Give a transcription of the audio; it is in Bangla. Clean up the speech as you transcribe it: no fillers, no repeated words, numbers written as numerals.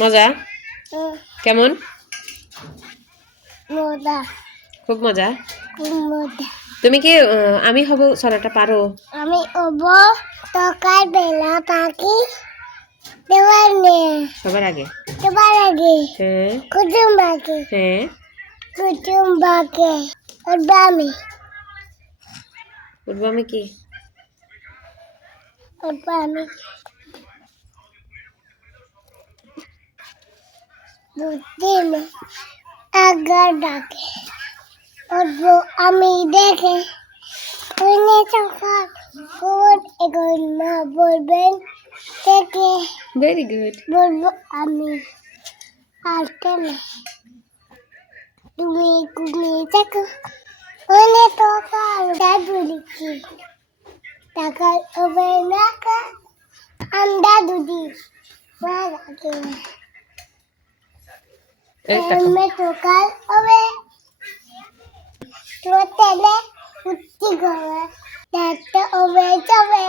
মজা হুম, কেমন? মজা খুব মজা। খুব মজা। তুমি কি আমি হব ছড়াটা পারো? আমি হব সকাল বেলা পাখি দেওয়ার নেই সবার আগে। সবার আগে হ্যাঁ কুটুম বাকে হ্যাঁ। উঠবো আমি উঠবো আমি কি? উঠবো আমি দুদিন আগার ডাকে উঠবো আমি দেখে সকাল এখন মা বলবেন থেকে ভেরি গুড। বলবো আমি আর কেন তুমি ঘুমিয়ে থাকো সকাল বলি কি টাকার হবে না আমরা দুদি মা রাখে সকাল হবে তো তেলে উঠতে গড়ে দেখতে হবে যাবে